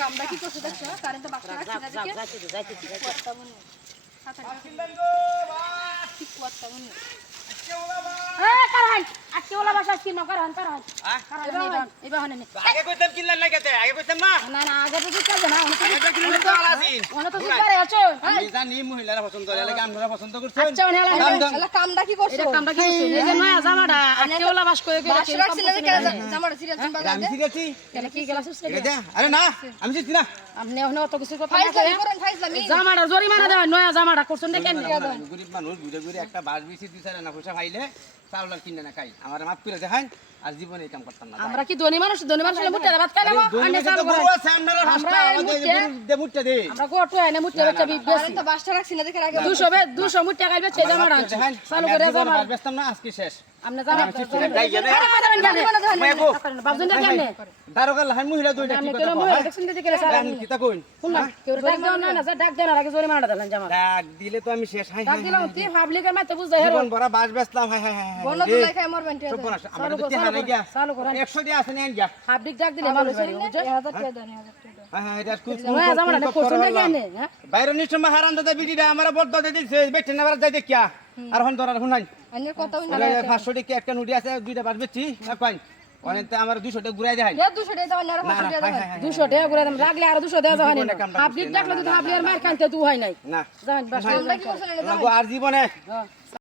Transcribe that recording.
কামড়া কি করছে দেখছ কারেন্ট বাক্স রাখছি না ওলা বাসা কি নকর হান কারহান কারহান এবার হানে নে আগে কইতাম কিনলেন না কেতে? আগে কইতাম না না না আগে তো ঠিক আছে না আগে তো কিনলেন তো আলাসিন অনেক তো ঠিক করে আছো। আমি জানি মহিলারা পছন্দ করে লাগে আমরা পছন্দ করছেন। আচ্ছা মানে হেলা দাম। দাম কামড়া কি করছ? এটা কামটা কি করছিস? এই যে নয়া জামাটা আজকে ওলা বাস করে বাক্স রাখছি না দেখে জামাটা সিরিয়াল চিম্বা আমি ঠিক আছি। কেন কি গেলা সুস ঠিক আরে না আমি জিতছি না আপনি এখন অত কিছু কথা করেন ফাইজলামি। জামাটা জরিমানা দেওয়া নয়া জামাটা করছেন দেখেন। গরিব মানুষ ঘুরে ঘুরে একটা বাস বেশি দিছে না পয়সা খাইলে চাউল কিনে না খাই। আমার মাফ করে দেখাই আর জীবনে এই কাম করতাম না আমরা কি ধনী মানুষ ধনী মানুষ মুটে ভাত খাই করে আমরা দে আমরা গোটু আইনে মুটে বেচে বেশি কারেন্ট বাসটা রাখছি না দেখে আগে দুশো বে দুশো মুটে খাইবে সে জামাটা আনছি চালু করে জামা ব্যস্তাম না আজকে শেষ আপনি জামা যাই গেলে বাবজন দেখেন দারোগা লাহান মহিলা দুইটা কি কথা কেন দেখছেন দেখে গেলে স্যার আমি কিতা কইন শুনলাম কেউ ডাক দেওয়া না না স্যার ডাক দেওয়ার আগে জরিমানাটা দিলেন জামা ডাক দিলে তো আমি শেষ হাই ডাক দিলাম তুই পাবলিকের মাইতে বুঝতে হেরো জীবন ভরা বাস ব্যস্তাম হাই হাই হাই বন্ধ তুলাই খাই মরবেন ঠিক আছে আমার তো টিহা নাই গিয়া 100 দিয়া আছে নেন গিয়া পাবলিক ডাক দিলে মানুষ বাড়ি বুঝছ 1000 টাকা দেন 1000 টাকা হাই হাই এটা কুল নয়া জামাটা করছেন দেখে আনে হ্যাঁ বাইরে নিশ্চয় মা হারান দাদা বিডিটা আমার বদ্ধ দে দিছে বেটে নেবার যাই দেখিয়া আর হন ধরার কথা তাহলে 500 টাকা একটা নুডি আছে দুইটা বাস বেচছি আর কইন অনেতে আমার 200 টাকা ঘুরাই দেখাই এ 200 টাকা দাও না না 500 টাকা দাও টাকা করে দাম রাখলে আর দুশো দেওয়া যাওয়া জীবনে কামটা পাবলিক ডাকলে তো আর মার কানতে তু হয় নাই না জান বাসা আমরা কি করছেন এটা আর জীবনে হ্যাঁ।